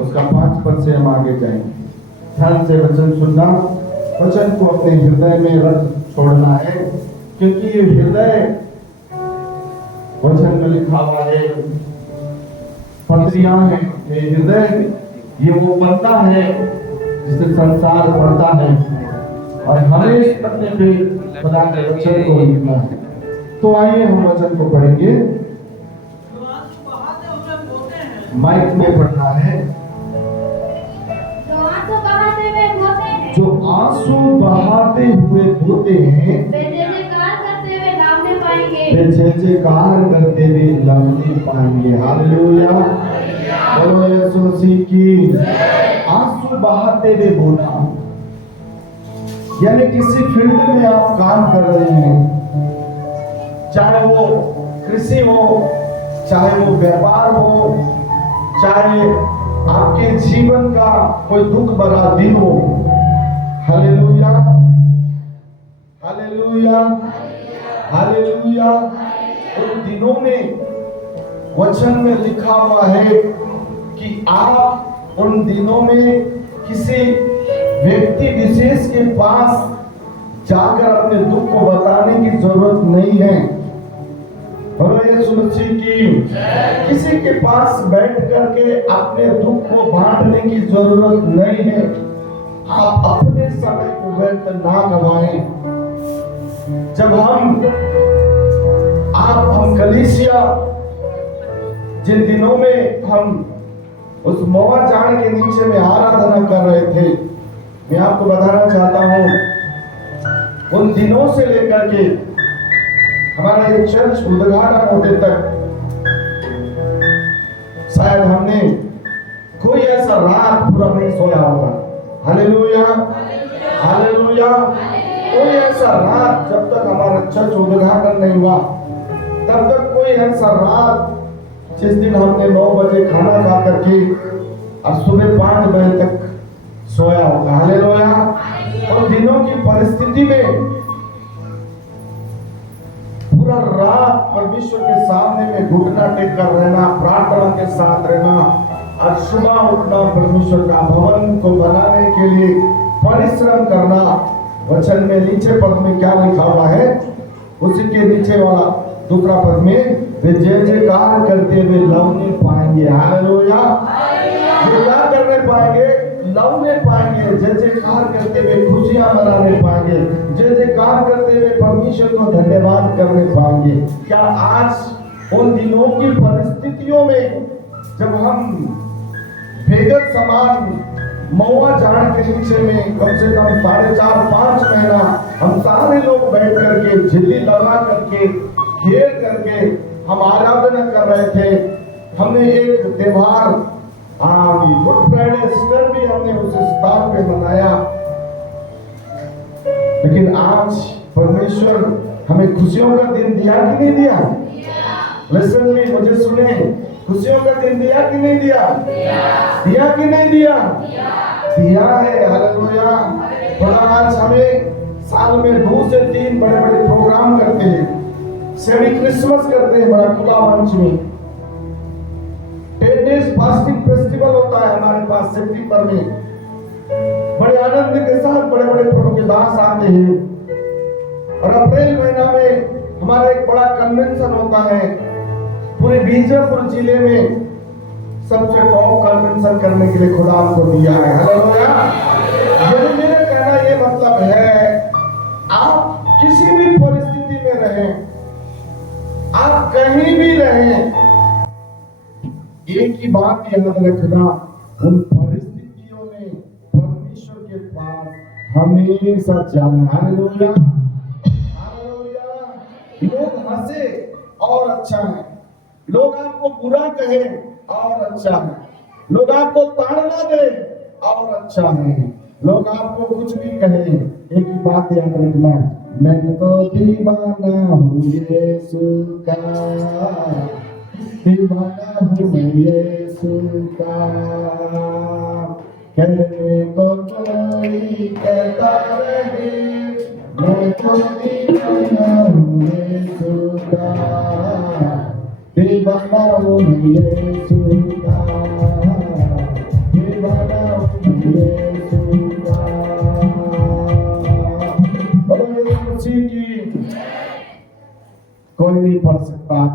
उसका 5 पद से हम आगे जाएंगे। ध्यान से वचन सुनना, वचन को अपने हृदय में रख छोड़ना है, क्योंकि ये हृदय वचन में लिखा हुआ है, पत्रियां है, ये हृदय ये वो पन्ना है जिसे संसार पढ़ता है और हमें इस पन्ने पे खुदा के वचन को लिखना है। तो आइए हम वचन को पढ़ेंगे। माइक में पढ़ना है। जो आंसू बहाते हुए बोते हैं वे जय जयकार करते हुए लौटने पाएंगे। हालेलुया, बोलो यीशु मसीह की। आंसू बहाते हुए बोना, यानी किसी फील्ड में आप काम कर रहे हैं, चाहे वो कृषि हो, चाहे वो व्यापार हो, चाहे आपके जीवन का कोई दुख भरा दिन हो। Hallelujah, hallelujah, hallelujah. उन दिनों में वचन में लिखा हुआ है कि आप उन दिनों में किसी व्यक्ति विशेष के पास जाकर अपने दुख को बताने की जरूरत नहीं है। बोलो यीशु मसीह की। किसी के पास बैठ करके अपने दुख को बांटने की जरूरत नहीं है। आप अपने समय को व्यर्थ ना गवाएं। जब हम कलीसिया जिन दिनों में हम उस मौआ जान के नीचे में आराधना कर रहे थे, मैं आपको बताना चाहता हूं, उन दिनों से लेकर के हमारा ये चर्च उद्घाटन होने तक शायद हमने कोई ऐसा रात पूरा नहीं सोया होगा। Hallelujah, hallelujah. कोई ऐसा रात, जब तक हमारा चर्च उद्घाटन नहीं हुआ तब तक कोई ऐसा रात जिस दिन हमने 9 बजे खाना खा करके और सुबह 5 बजे तक सोया होगा। हालेलुया। और दिनों की परिस्थिति में पूरा रात परमेश्वर के सामने में घुटना टेक कर रहना, प्रार्थना के साथ रहना और सुबह उठना, परमेश्वर का भवन को बनाने के लिए परिश्रम करना। वचन में नीचे पद में क्या लिखा हुआ है, उसी के नीचे वाला दूसरा पद में, वे जय जयकार करते हुए लौटने पाएंगे। हालेलुया। वे क्या करने पाएंगे? लौटने पाएंगे। जय जयकार करते हुए खुशियां मनाने पाएंगे। जय जयकार करते हुए परमेश्वर को धन्यवाद करने पाएंगे। क्या आज उन दिनों की परिस्थितियों में जब हम बेगत समान मौआ जान के नीचे में कम से कम 4.5-5 महीना हम सारे लोग बैठ करके झिल्ली लगा करके घेर करके हम आराधना कर रहे थे। हमने एक त्योहार गुड फ्राइडे ईस्टर भी हमने उस स्थान पे मनाया, लेकिन आज परमेश्वर हमें खुशियों का दिन दिया कि नहीं दिया? लिसन में मुझे सुने, खुशियों का दिन दिया कि नहीं दिया? दिया कि नहीं दिया? दिया है। हालेलुया। खुदा आज हमें साल में 2 से 3 बड़े बड़े प्रोग्राम करते हैं। सेमी क्रिसमस करते हैं बड़ा खुला मंच में। 10 डेज फास्टिंग फेस्टिवल होता है हमारे पास सितंबर में। बड़े आनंद के साथ बड़े बड़े प्रभु के दास आते हैं। और अप्रैल महीना में हमारा एक बड़ा कन्वेंशन होता है। पूरे बीजापुर जिले में सबसे टॉप कन्वेंशन करने के लिए खुदा हमको दिया है। हालेलुया। यदि मेरा कहना ये मतलब है, आप किसी भी परिस्थिति में रहें, आप कहीं भी रहें, एक ही बात याद रखना, उन परिस्थितियों में परमेश्वर के पास हमेशा जाना। Hallelujah, hallelujah. लोग हंसे और अच्छा है, लोग आपको बुरा कहे और अच्छा है, लोग आपको ताड़ना दे और अच्छा है, लोग आपको कुछ भी कहे, एक ही बात याद रखना, मैं तो दीवाना हूँ यीशु का, दीवाना हूँ यीशु का। कहने को कोई कहता रहे, मैं तो दीवाना हूँ यीशु का, दीवाना हूँ यीशु का।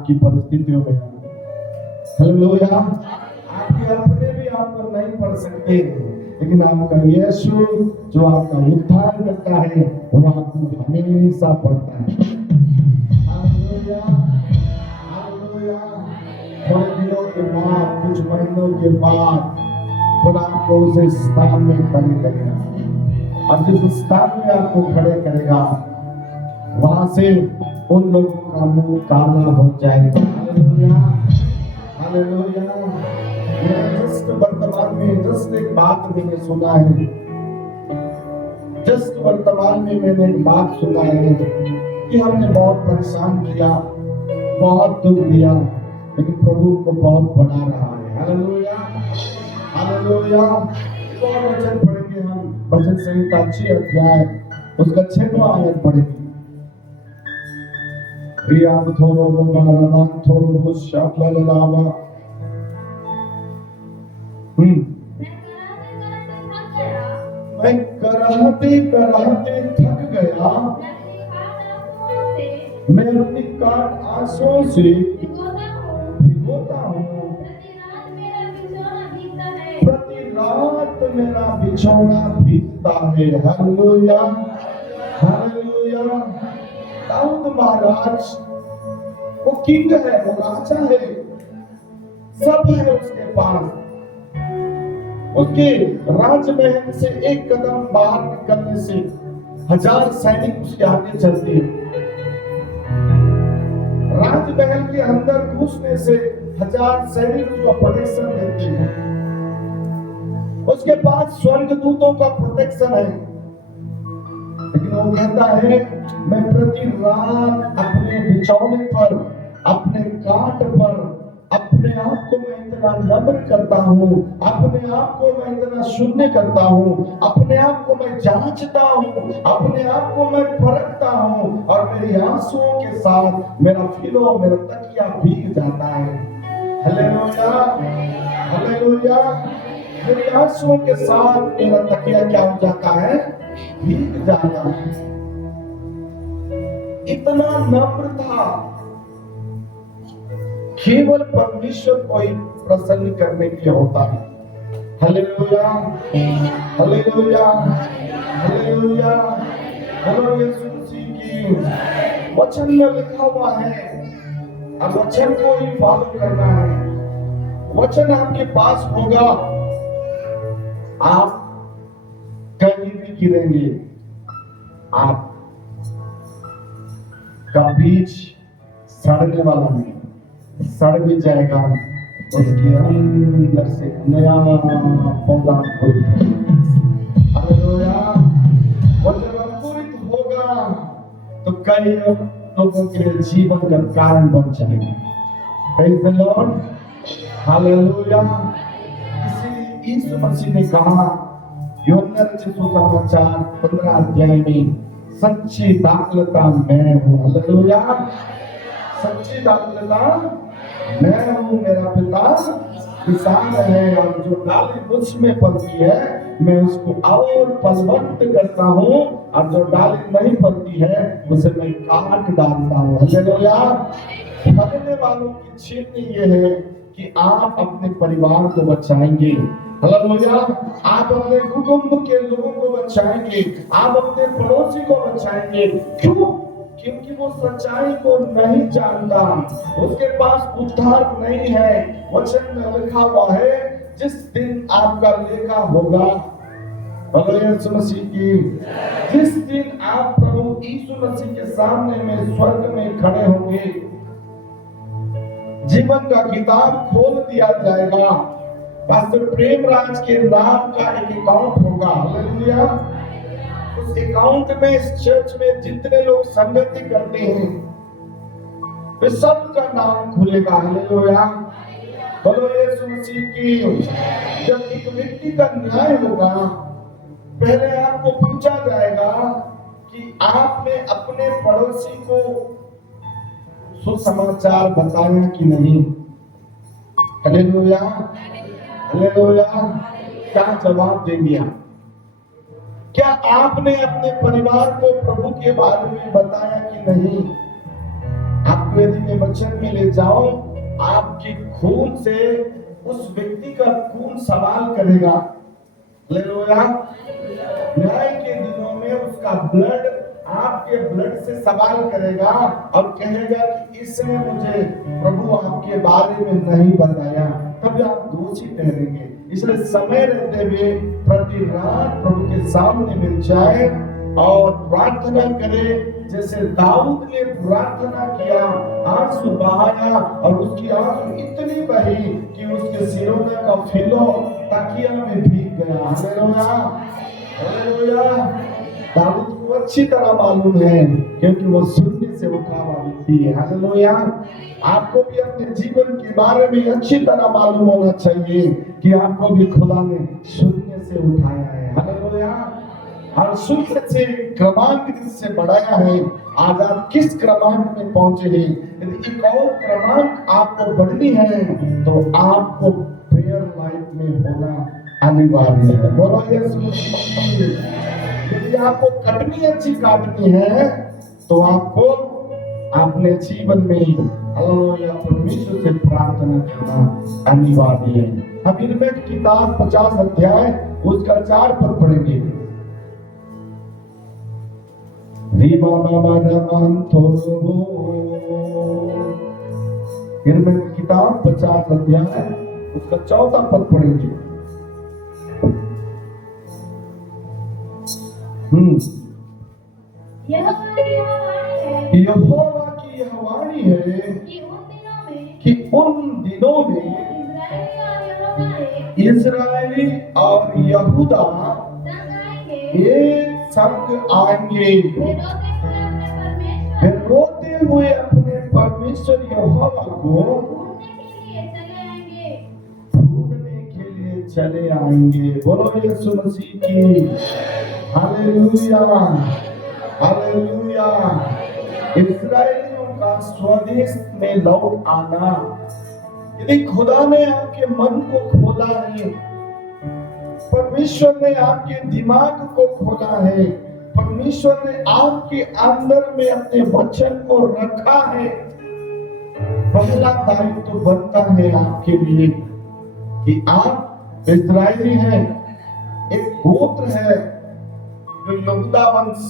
आपकी परिस्थितियों में। हालेलुया। आपके अपने भी आपको नहीं पढ़ सकते, लेकिन आपका यीशु जो आपका उद्धार करता है वो आपको हमेशा पढ़ता है। Hallelujah, hallelujah. थोड़े दिनों के बाद, कुछ महीनों के बाद खुदा आपको उस स्थान में खड़े करेगा, और जिस स्थान में आपको खड़े करेगा वहां से उन लोगों का मुंह काला हो जाएगा। Hallelujah, hallelujah. जस्ट वर्तमान में जस्ट एक बात मैंने सुना है, जस्ट वर्तमान में मैंने एक बात सुना है कि हमने बहुत परेशान किया, बहुत दुख दिया, लेकिन प्रभु को बहुत बढ़ा रहा है। Hallelujah, hallelujah. और वचन पढ़ेंगे हम, वचन संहिता 6 अध्याय उसका 6वां आयत पढ़ेंगे। रिया थोरो बाराबान थोरो शाफललावा। मैं कराहते कराहते थक गया, मैं अपनी काट आंसुओं से भिगोता हूँ, प्रति रात मेरा बिछौना भीगता है। Hallelujah, hallelujah. दाऊद महाराज वो किंग है, वो राजा है, सब है उसके पास। उसके राजमहल से एक कदम बाहर निकलने से 1000 सैनिक उसके आगे चलते हैं। राजमहल के अंदर घुसने से 1000 सैनिक उसको प्रोटेक्शन देते हैं। उसके पास स्वर्गदूतों का प्रोटेक्शन है, लेकिन वो कहता है मैं प्रति रात अपने बिछौने पर, अपने काट पर अपने आप को मैं इतना नम्र करता हूँ, अपने आप को मैं इतना शून्य करता हूँ, अपने आप को मैं जांचता हूँ, अपने आप को मैं परखता हूँ, और मेरी आंसुओं के साथ मेरा फिलो, मेरा तकिया भीग जाता है। Hallelujah, hallelujah. मेरी आंसुओं के साथ मेरा तकिया क्या हो जाता है? भीग जाता है। इतना नम्र था, केवल परमेश्वर को ही प्रसन्न करने के लिए होता है। Hallelujah, hallelujah, hallelujah. बोलो यीशु मसीह की। वचन में लिखा हुआ है, अब वचन को ही फॉलो करना है। वचन आपके पास होगा, आप कहीं भी गिरेंगे, आप का बीज सड़ने वाला नहीं, सड़ भी जाएगा, उसके अंदर से नया पौधा हालेलुया। और जब अंकुरित होगा तो कई लोगों के जीवन का कारण बन जाएगा। Praise the Lord, hallelujah. इसीलिए यीशु मसीह ने कहा यूहन्ना रचित सुसमाचार 15 अध्याय में, सच्ची दाखलता मैं हूँ। हालेलुया, सच्ची दाखलता मैं हूँ, मेरा पिता किसान है, और जो डाली मुझ में फलती है मैं उसको और फलवंत करता हूँ, और जो डाली नहीं फलती है उसे मैं काट डालता हूँ। हालेलुया। फलने वालों की चिन्ह ये है कि आप अपने परिवार को बचाएंगे। हालेलुया। आप अपने कुटुंब के लोगों को बचाएंगे, आप अपने पड़ोसी को बचाएंगे। क्यों? क्योंकि वो सच्चाई को नहीं जानता, उसके पास उद्धार नहीं है। वचन में लिखा हुआ है, जिस दिन आपका लेखा होगा, यीशु मसीह की, जिस दिन आप प्रभु यीशु मसीह के सामने में स्वर्ग में खड़े होंगे, जीवन का किताब खोल दिया जाएगा। पास्टर प्रेमराज के नाम का एक अकाउंट होगा। हालेलुया। उस अकाउंट में, इस चर्च में जितने लोग संगति करते हैं वे सबका नाम खुलेगा। हालेलुया। बोलो यीशु मसीह की। जब एक व्यक्ति का न्याय होगा, पहले आपको पूछा जाएगा कि आपने अपने पड़ोसी को सुसमाचार बताया कि नहीं। Hallelujah, hallelujah. क्या जवाब देंगे आप? क्या आपने अपने परिवार को प्रभु के बारे में बताया कि नहीं? आपको वेदी में वचन में ले जाओ, आपकी खून से उस व्यक्ति का खून सवाल करेगा। हालेलुया। न्याय के दिनों में उसका ब्लड आपके ब्लड से सवाल करेगा और कहेगा कि इसने मुझे प्रभु आपके बारे में नहीं बताया, तब आप दोषी ठहरेंगे। इसलिए समय रहते हुए प्रति रात प्रभु के सामने मिल जाए और प्रार्थना करे, जैसे दाऊद ने प्रार्थना किया, आंसू बहाया और उसकी आंसू इतनी बही कि उसके सिरों का फिलो तकिया में भीग गया। Hallelujah, hallelujah. दाऊद को अच्छी तरह मालूम है क्योंकि वो सुनने से उठा हुआ व्यक्ति है। हालेलुया। आपको भी अपने जीवन के बारे में अच्छी तरह मालूम होना चाहिए कि आपको भी खुदा ने सुनने से उठाया है। हालेलुया। और सुनने से क्रमांक से बढ़ाया है। आज आप किस क्रमांक में पहुंचे हैं? यदि एक और क्रमांक आपको बढ़नी है तो आपको प्रेयर लाइफ में होना अनिवार्य है। बोलो यीशु मसीह। यदि आपको कटनी अच्छी काटनी है तो आपको अपने जीवन में हालेलुया परमेश्वर से प्रार्थना करना अनिवार्य है। हम यिर्मयाह की किताब 50 अध्याय उसका 4 पद पढ़ेंगे। यिर्मयाह की किताब 50 अध्याय उसका 4 पद पढ़ेंगे। यहोवा की यह वाणी है कि उन दिनों में इस्राएली और यहूदा एक संग आएंगे, वे रोते हुए अपने परमेश्वर यहोवा को ढूंढने के लिए चले आएंगे। बोलो यीशु मसीह की हालेलुया, हालेलुया। इस्राएलियों का स्वदेश में लौट आना। यदि खुदा ने आपके मन को खोला है, परमेश्वर ने आपके दिमाग को खोला है, परमेश्वर ने आपके अंदर में अपने वचन को रखा है, पहला दायित्व तो बनता है आपके लिए कि आप इस्राएली हैं। एक गोत्र है जो यहूदा वंश,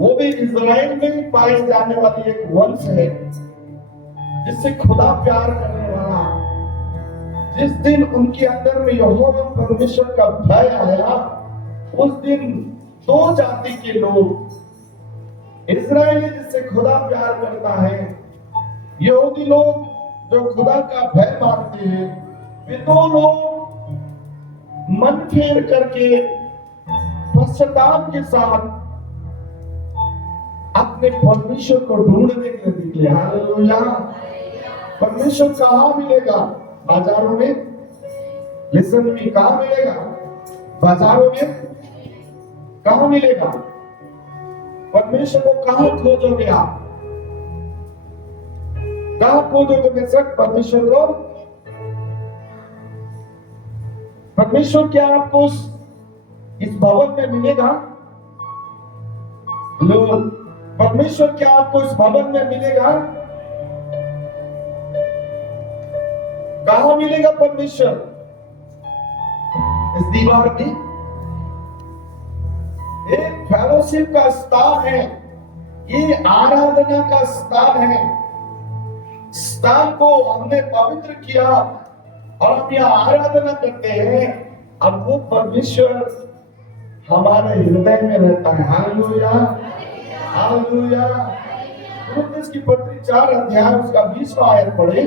वो भी इस्राएल में ही पाए जाने वाली एक वंश है जिससे खुदा प्यार करने वाला। जिस दिन उनके अंदर में यहोवा परमेश्वर का भय आया, उस दिन दो जाति के लोग, इस्राएली जिससे खुदा प्यार करता है, यहूदी लोग जो खुदा का भय मानते हैं, वे दो लोग मन फेर करके पश्चाताप के साथ अपने परमेश्वर को ढूंढने के लिए निकले। हालेलुया। परमेश्वर कहाँ मिलेगा? बाजारों में। लिसन में, कहाँ मिलेगा? बाजारों में। कहाँ मिलेगा? परमेश्वर को कहाँ खोजोगे आप? कहाँ खोजोगे बेशक परमेश्वर को? परमेश्वर क्या आपको इस भवन में मिलेगा? लोग, परमेश्वर क्या आपको इस भवन में मिलेगा? कहां मिलेगा परमेश्वर? इस दीवार की एक फेलोशिप का स्थान है, ये आराधना का स्थान है। स्थान को हमने पवित्र किया और हम यहाँ आराधना करते हैं। अब वो परमेश्वर हमारे हृदय में रहता है। Hallelujah, hallelujah. कुरिन्थियों की पत्री 4 अध्याय उसका 20वां आयत पढ़े।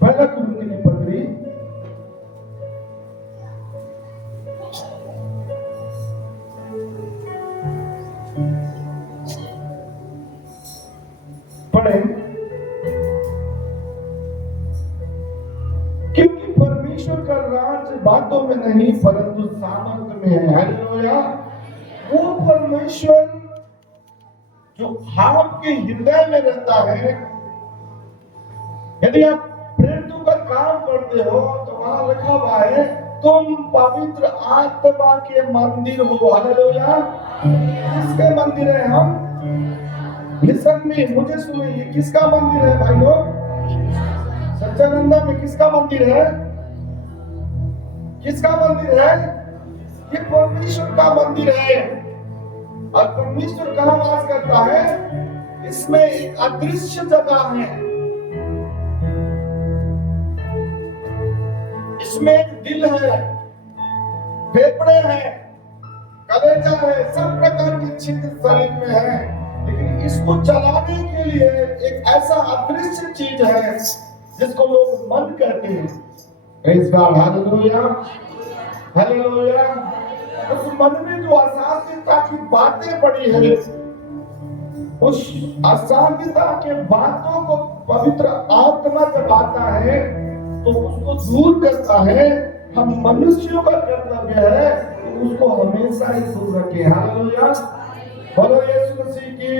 पहला कुरिन्थियों की पत्री पढ़े। क्योंकि परमेश्वर का राज बातों में नहीं परंतु सामर्थ में है। हालेलुया। वो परमेश्वर जो आपके हृदय में रहता है। यदि आप प्रेरितों का काम करते हो तो वहां लिखा हुआ है तुम पवित्र आत्मा के मंदिर हो। हालेलुया। किसके मंदिर है हम? लिसन में मुझे सुनिए, ये किसका मंदिर है भाई लोग? सच्चानंदा में किसका मंदिर है? किसका मंदिर है? ये परमेश्वर का मंदिर है। और परमेश्वर कहाँ वास करता है? इसमें एक अदृश्य जगह है, इसमें एक दिल है, फेफड़े हैं, कलेजा है, सब प्रकार के छिद्र शरीर में है, लेकिन इसको चलाने के लिए एक ऐसा अदृश्य चीज है जिसको लोग मन कहते हैं। Praise God, hallelujah hallelujah. उस मन में जो अशांतता की बातें पड़ी है, उस अशांतता के बातों को पवित्र आत्मा जब आता है तो उसको दूर करता है। हम मनुष्यों का कर्तव्य है कि उसको हमेशा ही दूर रखें। हालेलुया, बोलो यीशु मसीह की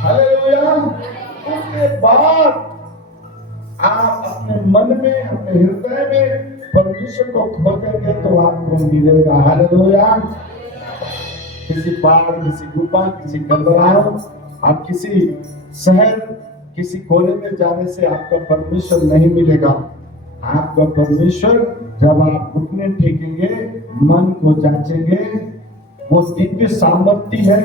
हालेलुया। उसके बाद आप अपने मन में, अपने हृदय में परमेश्वर को खोजेंगे तो आपको मिलेगा। हालेलुया। किसी पहाड़, किसी गुफा, किसी कंदराओं, आप किसी शहर, किसी कोने में जाने से आपका परमेश्वर नहीं मिलेगा। आपका परमेश्वर जब आप घुटने टेकेंगे, मन को जांचेंगे, वो दिव्य सामर्थ्य है,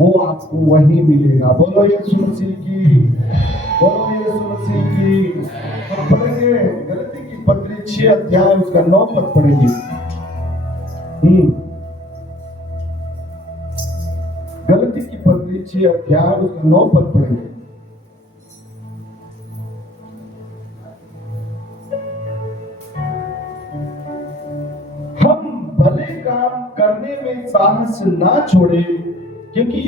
वो आपको वही मिलेगा। बोलो यीशु मसीह की, बोलो यीशु मसीह की। हम पढ़ेंगे गलती की पत्री 6 अध्याय उसका 9 पद पढ़ेंगे। गलती की पत्री 6 अध्याय उसका 9 पद पढ़ेंगे। भले काम करने में साहस ना छोड़े, क्योंकि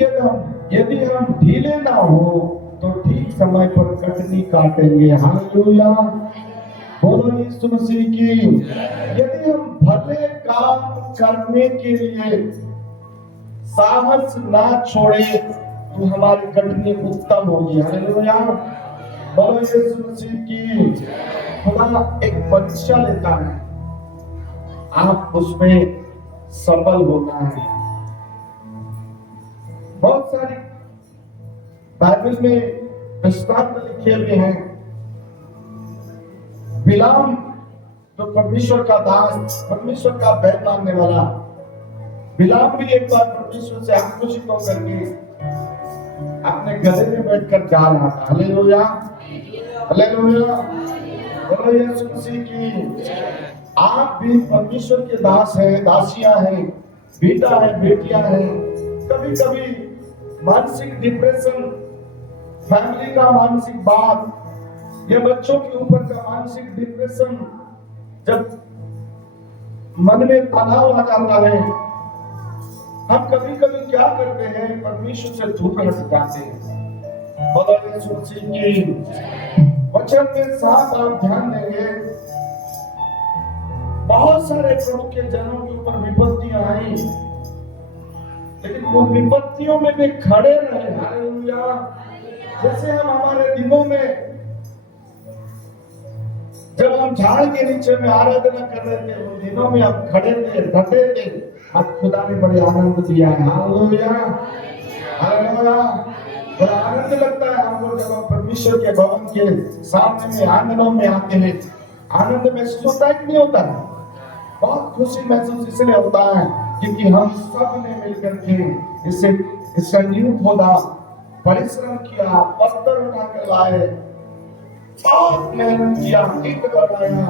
यदि हम ढीले ना हो तो ठीक समय पर कटनी काटेंगे। हालेलुया, बोलो यीशु मसीह की। यदि हम भले काम करने के लिए साहस ना छोड़े तो हमारी कटनी उत्तम होगी। हालेलुया, बोलो यीशु मसीह की। खुदा एक परीक्षा लेता है, आप उसमें सफल होना है। बहुत सारी बाइबल में दृष्टांत लिखे हुए हैं। बिलाम तो परमेश्वर का दास, परमेश्वर का बैर मानने वाला, बिलाम भी एक बार परमेश्वर से आक्रोशित होकर के अपने गधे में बैठकर जा रहा था। हालेलुया हालेलुया, बोलो यीशु मसीह की। आप भी परमेश्वर के दास हैं, दासियां हैं, बेटा है, बेटियां हैं। कभी कभी मानसिक डिप्रेशन, फैमिली का मानसिक बात या बच्चों के ऊपर का मानसिक डिप्रेशन, जब मन में तनाव आ जाता है, हम कभी कभी क्या करते हैं, परमेश्वर से दूर हट जाते हैं। बोलो यीशु मसीह की। वचन में साफ आप ध्यान देंगे, बहुत सारे प्रभु के जनों के ऊपर विपत्तियां आई, लेकिन वो विपत्तियों में भी खड़े रहे। हालेलुया। जैसे हम हमारे दिनों में जब हम झाड़ के नीचे में आराधना कर रहे थे, उन दिनों में हम खड़े थे, डटे थे, अब खुदा ने बड़े आनंद दिया है। Hallelujah hallelujah. बड़ा आनंद लगता है हमको जब हम परमेश्वर के भवन के सामने में आंगनों में आते हैं। आनंद महसूस होता है कि नहीं होता है? बहुत खुशी महसूस इसलिए होता है क्योंकि हम सब ने मिलकर के इसका नींव खोदा, परिश्रम किया, पत्थर उठा कर लाए, बहुत मेहनत किया, ईंट बनाया।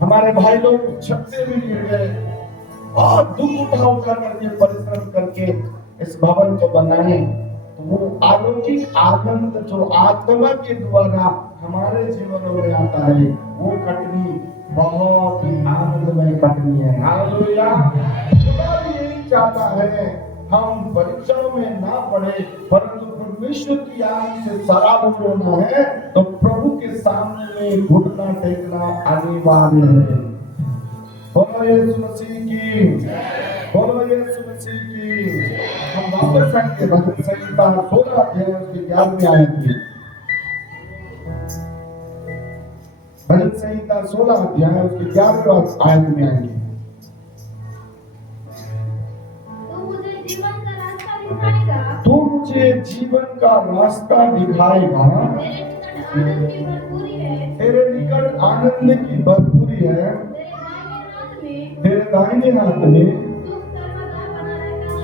हमारे भाई लोग छत्ते भी गिर गए, बहुत दुख उठा करके परिश्रम करके इस भवन को बनाए। तो वो अलौकिक आनंद जो आत्मा के द्वारा हमारे जीवनों में आता है, वो कटनी बहुत ही आनंदमय कटनी है। हालेलुया। खुदा भी यही चाहता है, हम परीक्षाओं में ना पड़े, परंतु परमेश्वर की आंख से शराब होना है तो प्रभु के सामने में घुटना टेकना अनिवार्य है। बोलो यीशु मसीह की, बोलो यीशु मसीह की। हम वापस आएंगे भजन संहिता 16 अध्याय उसके 11वें आयत में। भजन संहिता 16 अध्याय उसके 11वें आयत में आएंगे। मुझे जीवन का रास्ता दिखाएगा। तेरे निकट आनंद की भरपूरी है, तेरे दाहिने हाथ में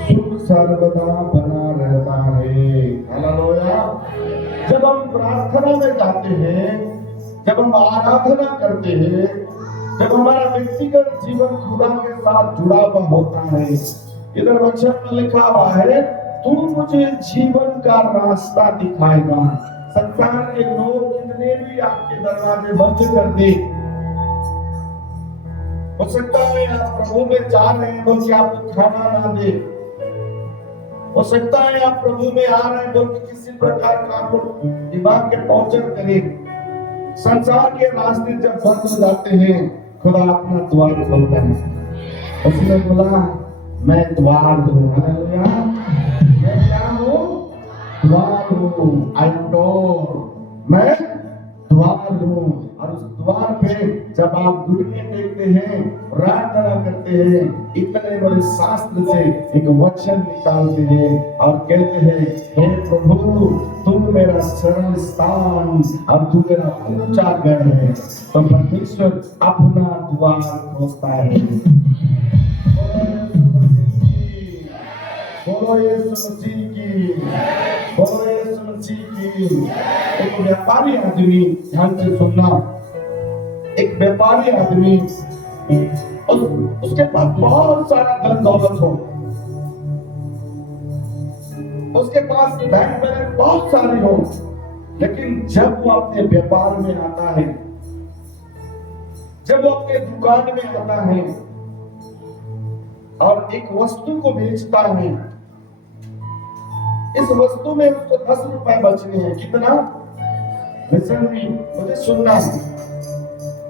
सुख सर्वदा बना रहता है। हालेलुया। जब हम प्रार्थना में जाते हैं, जब हम आराधना करते हैं, जब हमारा व्यक्तिगत जीवन खुदा के साथ जुड़ा हुआ होता है, इधर वचन में लिखा हुआ है, तू मुझे जीवन का रास्ता दिखाएगा। संसार के लोग कितने भी आपके दरवाजे बंद कर दे, हो सकता है आप प्रभु में जा रहे हैं बोल के आपको खाना ना दे, हो सकता है आप प्रभु में आ रहे हैं बोल के किसी प्रकार का आपको दिमाग के टॉर्चर करे। संसार के रास्ते जब बंद हो जाते हैं, खुदा अपना द्वार खोलता है। उसने बोला मैं द्वार हूँ। हालेलुया। मैं क्या हूँ? द्वार हूँ। I am door. मैं द्वार हूँ। और उस द्वार पे जब आप घुटने टेकते हैं, प्रार्थना करते हैं, इतने बड़े शास्त्र से एक वचन निकालते हैं और कहते हैं, हे प्रभु तू मेरा शरण स्थान और तू मेरा ऊंचा गढ़ है, तो परमेश्वर अपना द्वार खोलता है। बोलो यीशु मसीह की, बोलो यीशु मसीह की। एक व्यापारी आदमी, ध्यान से सुनना, एक व्यापारी आदमी उसके पास बहुत सारा धन दौलत हो, उसके पास बैंक बैलेंस बहुत सारी हो, लेकिन जब वो अपने व्यापार में आता है, जब वो अपने दुकान में आता है और एक वस्तु को बेचता है, इस वस्तु में उसको 10 रुपए बचने हैं। कितना? मुझे सुनना है,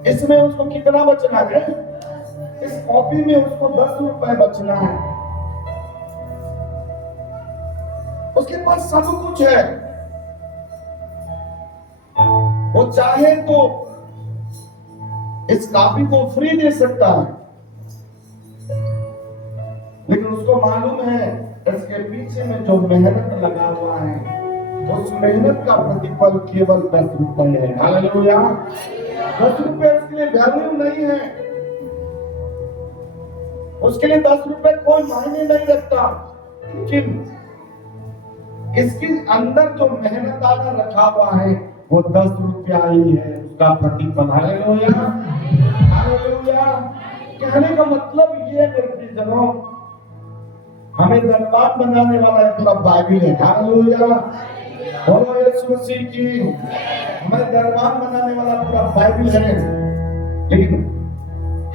इसमें उसको कितना बचना है? इस कॉपी में उसको 10 रुपए बचना है। उसके पास सब कुछ है, वो चाहे तो इस कॉपी को फ्री दे सकता है, लेकिन उसको मालूम है इसके पीछे में जो मेहनत लगा हुआ है, तो उस मेहनत का प्रतिफल केवल 10 रुपए है। हालेलुया। 10 रुपए उसके लिए वैल्यू नहीं है, उसके लिए 10 रुपए कोई मायने नहीं रखता, लेकिन इसके अंदर जो मेहनत आना रखा हुआ है वो 10 रुपया ही है उसका प्रतिफल। हालेलुया। हालेलुया। कहने का मतलब ये है मेरे प्रियजनों, हमें धनवान बनाने वाला एक पूरा बाइबल है। हालेलुया। बोलो यीशु मसीह की। हमें धनवान बनाने वाला पूरा बाइबल है, लेकिन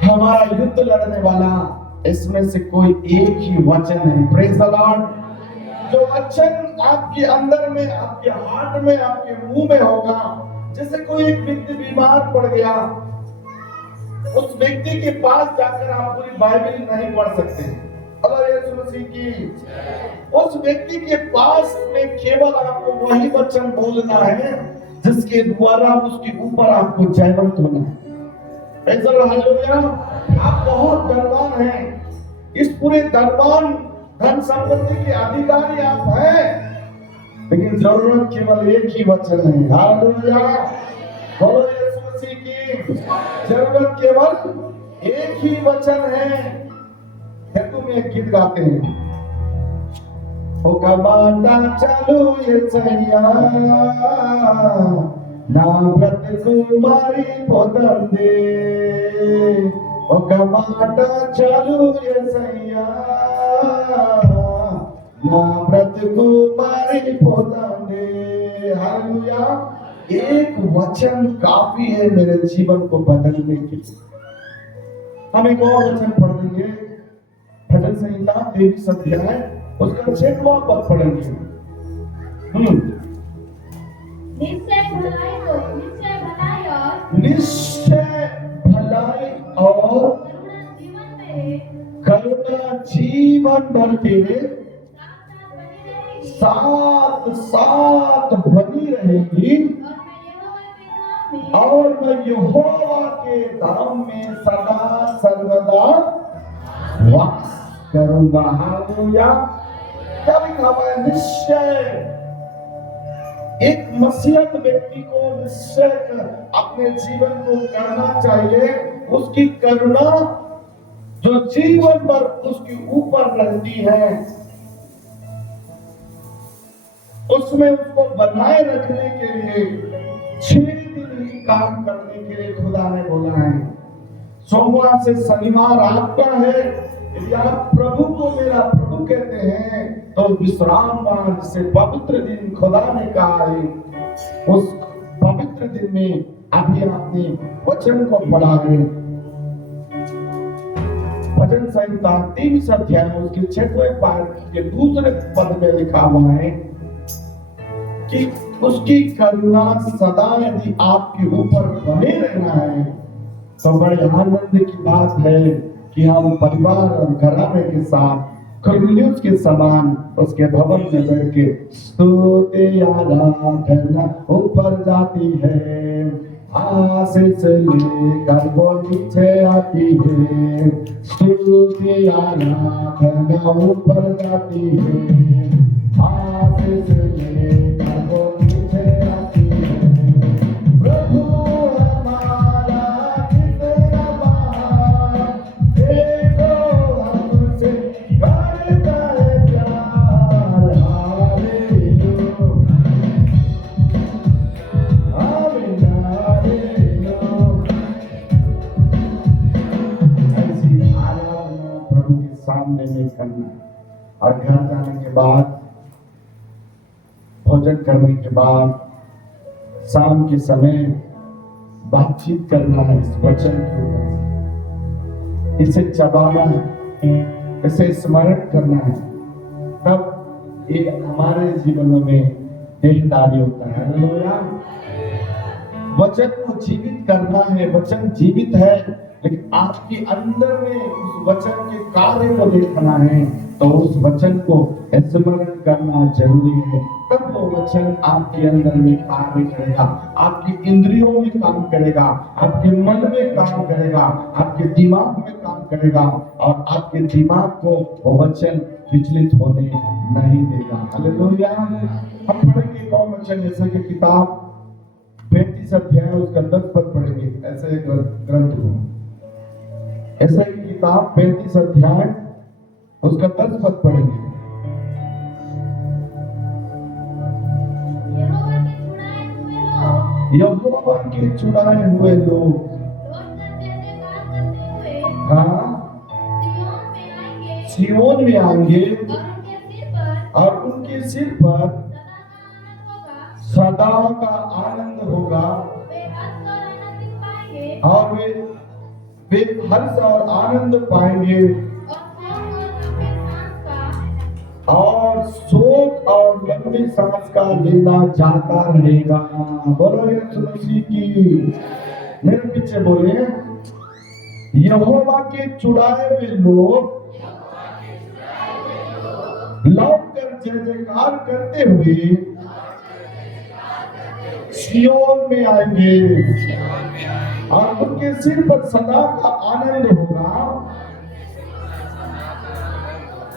हमारा युद्ध लड़ने वाला इसमें से कोई एक ही वचन है। Praise the Lord. जो वचन आपके अंदर में, आपके हार्ट में, आपके मुंह में होगा, जैसे कोई एक व्यक्ति बीमार पड़ गया, उस व्यक्ति के पास जाकर आप पूरी बाइबल नहीं पढ़ सकते। यीशु मसीह की। उस व्यक्ति के पास में केवल आपको वही वचन बोलना है जिसके द्वारा उसके ऊपर आपको जयवंत होना है। हालेलुया। आप बहुत धनवान हैं, इस पूरे धनवान धन संपत्ति के अधिकारी आप हैं, लेकिन जरूरत केवल एक ही वचन है। हालेलुया। बोलो यीशु मसीह की। जरूरत केवल एक ही वचन है। तुम एक गीत गाते हैं, ओ कमांडा चालू ये सैया ना व्रत कुमारी पोदन दे, ओ कमांडा चालू ये सैया ना व्रत कुमारी पोदन दे। हालेलुया। एक वचन काफी है मेरे जीवन को बदलने के लिए। हम एक और वचन पढ़ देंगे, भजन संहिता 23 अध्याय उसका 6वां पद पढ़ेंगे। निश्चय भलाई और करुणा जीवन भर तेरे साथ साथ बनी रहेगी, और मैं यहोवा के धाम में सदा सर्वदा वास करूंगा। हालेलुया। क्या लिखा हुआ है? निश्चय। एक मसीहत व्यक्ति को निश्चय अपने जीवन को करना चाहिए। उसकी करुणा जो जीवन भर उसके ऊपर रहती है, उसमें उसको बनाए रखने के लिए 6 दिन ही काम करने के लिए खुदा ने बोला है। सोमवार से शनिवार आपका है। यदि आप प्रभु को मेरा प्रभु कहते हैं तो विश्रामवार से पवित्र दिन खुदा ने कहा है, उस पवित्र दिन में अभी आपने वचन को पढ़ा है। भजन संहिता 23 अध्याय उसके 6वें पाठ के दूसरे पद में लिखा हुआ है कि उसकी करुणा सदा यदि आपके ऊपर बने रहना है तो बड़े आनंद की बात है कि हम परिवार और घराने के साथ कुरनेलियुस के समान उसके भवन में बैठ के स्तुति आराधना ऊपर जाती है, आशीष लेकर वो नीचे आती है। स्तुति आराधना ऊपर जाती है, आशीष लेकर वो नीचे आती है। प्रभु हमारा कितना महान, देखो हमसे करता है प्यार। हालेलुया, आमीन, हालेलुया। ऐसी आराधना प्रभु के सामने में करना और घर जाने के बाद, भोजन करने के बाद, शाम के समय बातचीत करना है इस वचन के ऊपर, इसे चबाना है, इसे स्मरण करना है, तब ये हमारे जीवनों में देहदारी होता है। हालेलुया। वचन को जीवित करना है। वचन जीवित है, लेकिन आपके अंदर में उस वचन के कार्य को देखना है, तो उस वचन को स्मरण करना जरूरी है। तब वो वचन आपके अंदर में कार्य करेगा, आपकी इंद्रियों में काम करेगा, आपके मन में काम करेगा, आपके दिमाग में काम करेगा, और आपके दिमाग को वो वचन विचलित होने नहीं देगा। हालेलुया। हम पढ़ेंगे एक और वचन, जैसे कि किताब 35 अध्याय उसका 10 पद पढ़ेंगे। ऐसे ग्रंथ को, ऐसे ही किताब 35 अध्याय उसका 10 पद पढ़ेंगे। यहोवा के चुनाए हुए लोग हाँ सिय्योन में आएंगे, और उनके सिर पर सदा का आनंद होगा, और वे हर्ष और आनंद पाएंगे, और शोक और लंबी सांस का लेना जाता रहेगा। बोलो यीशु मसीह की। मेरे पीछे बोले, यहोवा के चुराए हुए लोग लौट कर जय जयकार करते हुए सिय्योन में आएंगे, और उनके सिर पर सदा का आनंद होगा,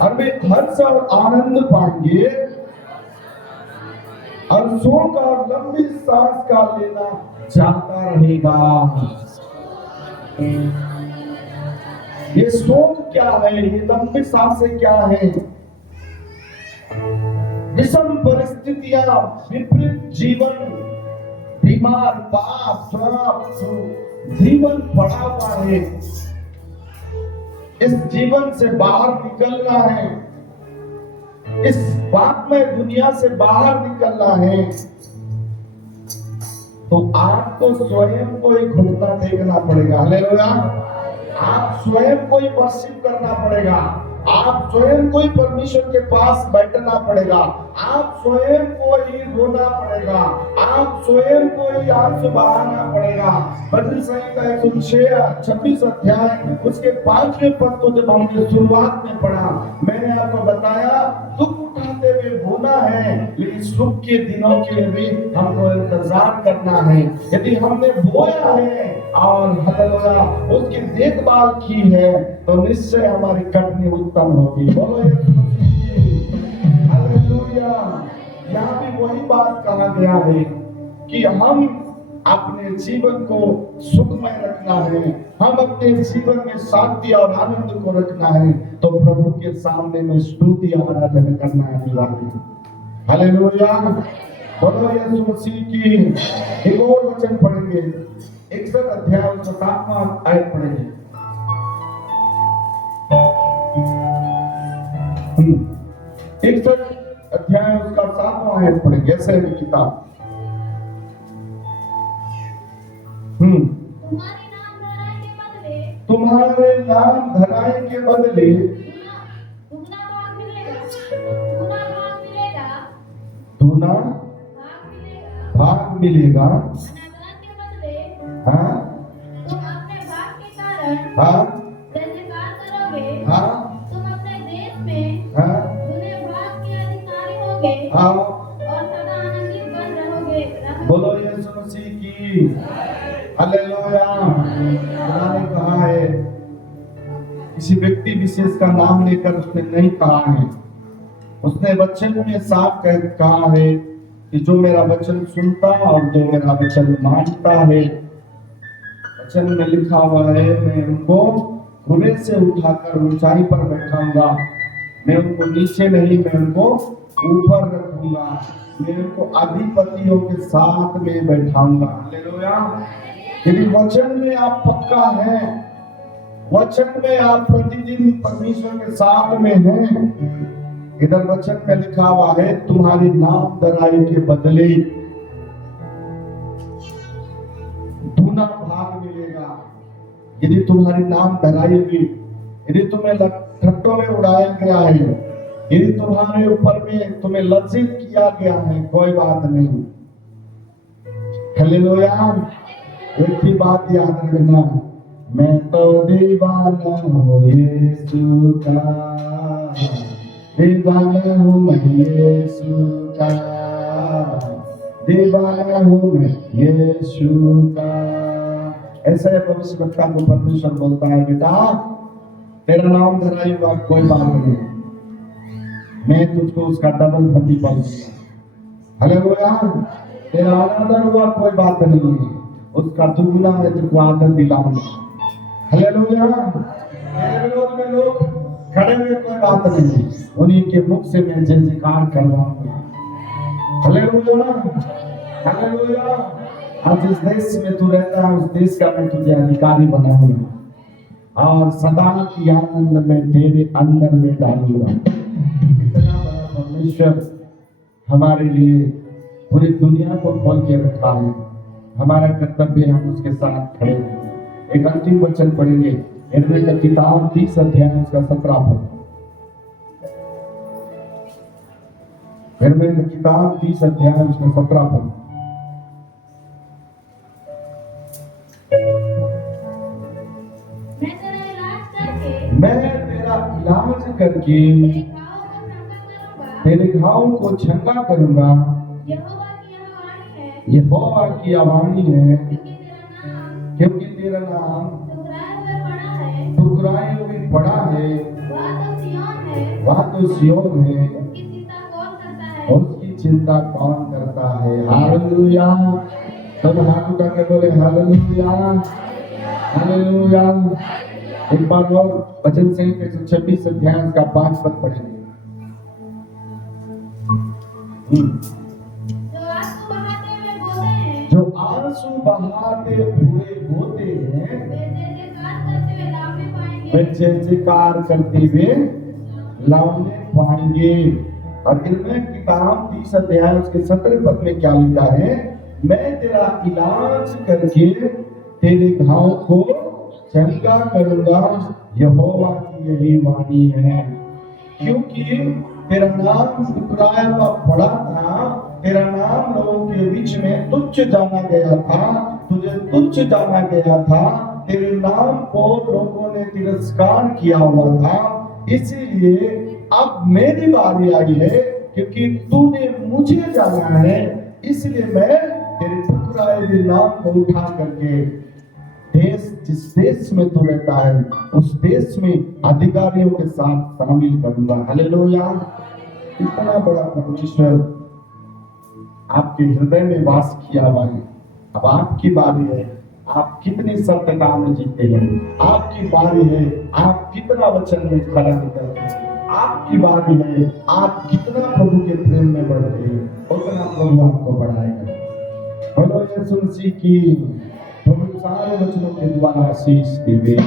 और वे हर्ष और आनंद पाएंगे, और शोक और लंबी सांस का लेना जाता रहेगा। ये शोक क्या है? ये लंबी सांसें क्या है? विषम परिस्थितियां, विपरीत जीवन, बीमार, पाप, श्राप जीवन पड़ा हुआ है। इस जीवन से बाहर निकलना है, इस बात में दुनिया से बाहर निकलना है, तो आपको स्वयं को ही घुटना टेकना पड़ेगा। हालेलुया। आप स्वयं को ही वर्शिप करना पड़ेगा, आप स्वयं को ही परमेश्वर के पास बैठना पड़ेगा, आप स्वयं को ही रोना पड़ेगा, आप स्वयं को ही आंसू बहाना पड़ेगा। भजन संहिता 126 अध्याय उसके 5वें पद को जब हमने शुरुआत में पढ़ा, मैंने आपको बताया दुख उठाते हुए रोना है, लेकिन सुख के दिनों के लिए भी हमको इंतजार करना है। यदि हमने बोया है और हालेलुया उसकी देखभाल की है, तो निश्चय हमारी कटनी उत्तम होगी। बोलो यीशु मसीह। हालेलुया। यहाँ भी वही बात कहा गया है कि हम अपने जीवन को सुखमय रखना है, हम अपने जीवन में शांति और आनंद को रखना है, तो प्रभु के सामने में स्तुति आराधना करना अनिवार्य है। हालेलुया। बोलो यीशु मसीह की। एक और वचन पढ़ेंगे, 61 अध्याय उसका 7वां आयत पढ़ेंगे। 61 अध्याय उसका 7वां आयत पढ़ेंगे। ऐसे की किताब। तुम्हारे नाम धराए के बदले दूना भाग मिलेगा। हाँ तुम अपने भाग के कारण हाँ जयजयकार करोगे। हाँ तुम अपने देश में हाँ दुनिया भाग के अधिकारी होगे हाँ। और सदा आनंदित बन रहोगे। बोलो यीशु मसीह की। हालेलुया। खुदा ने कहा है, किसी व्यक्ति विशेष का नाम लेकर उसने नहीं कहा है, उसने वचन में साफ कहा है कि जो मेरा वचन सुनता और जो मेरा वचन मानता है, वचन में लिखा हुआ है, मैं उनको घुने से उठाकर ऊंचाई पर बैठाऊंगा, मैं उनको नीचे नहीं, मैं उनको ऊपर रखूंगा, मैं उनको अधिपतियों के साथ में बैठाऊंगा। हालेलुया। यदि वचन में आप पक्का है, वचन में आप प्रतिदिन परमेश्वर के साथ में हैं, इधर वचन में लिखा हुआ है, तुम्हारी नाम धराई के बदले दूना भाग मिलेगा। यदि तुम्हारी नाम धराई हुई, यदि तुम्हें ठट्टों में उड़ाया गया है, यदि तुम्हारे ऊपर में तुम्हें लज्जित किया गया है, कोई बात नहीं। हालेलुया। एक ही बात याद रखना, मैं तो दीवाना हूँ यीशु का, दीवाना हूँ मैं यीशु का, दीवाना हूँ मैं यीशु का। ऐसा भविष्यवक्ता को परमेश्वर बोलता है, बेटा तेरा नाम धराई हुआ कोई बात नहीं, मैं तुझको उसका डबल प्रतिफल दूंगा। हालेलुया। तेरा अनादर हुआ कोई बात नहीं, उसका दुगना मैं तुझको आदर दिलाऊंगा। हालेलुया। मेरे विरोध में लोग खड़े हुए कोई बात नहीं, उन्हीं के मुख से मैं जय जयकार करवाऊंगा। हालेलुया। हालेलुया। आज जिस देश में तू रहता है, उस देश का मैं तुझे अधिकारी बनाऊंगा और सदा की आनंद में तेरे अंदर में डालूंगा। इतना बड़ा परमेश्वर हमारे लिए पूरी दुनिया को खोल के रखा है, हमारा कर्तव्य हम उसके साथ खड़े हैं। एक अंतिम वचन पढ़ेंगे, यिर्मयाह की किताब 30 अध्याय उसका 17 पद। यिर्मयाह की किताब 30 अध्याय उसका 17 पद। मैं तेरा इलाज करके तेरे घावों को चंगा करूंगा। यहोवा की वाणी है, क्योंकि तेरा नाम ठुकराए हुए पड़ा है, वह तो सिय्योन है, उसकी चिंता कौन करता है। हालेलुया। सब हाथ उठा के बोले हालेलुया। हालेलुया। एक बार और वचन संहिता 126 अध्याय का 5 पद पढ़ेंगे। जो आंसू बहाते हुए बोते हैं, वे जय जयकार करते हुए लाने पाएंगे। और यिर्मयाह की किताब 30 अध्याय उसके 17 पद में क्या लिखा है, मैं तेरा इलाज करके तेरे घाव को चंगा करूंगा, यहोवा की यही वाणी है। क्योंकि तेरा नाम ठुकराया हुआ पड़ा था, तेरा नाम लोगों के बीच में तुच्छ जाना गया था, तुझे तुच्छ जाना गया था, तेरे नाम को लोगों ने तिरस्कार किया हुआ था, इसीलिए अब मेरी बारी आई है, क्योंकि तूने मुझे जाना है, इसलिए मैं तेरे ठुकराए हुए नाम को उठा करके देश, जिस देश में तू रहता है, उस देश में अधिकारियों के साथ शामिल करूंगा। हालेलुया। इतना बड़ा परमेश्वर आपके हृदय में वास किया हुआ है। अब आपकी बारी है, आप कितनी सत्यता में जीते हैं। आपकी बारी है, आप कितना वचन में खरा निकलते हैं। आपकी बारी है, आप कितना प्रभु के प्रेम में बढ़ते हैं, उतना प्रभु आपको बढ़ाएगा। बोलो यीशु मसीह की। प्रभु सारे वचनों के द्वारा आशीष देवे।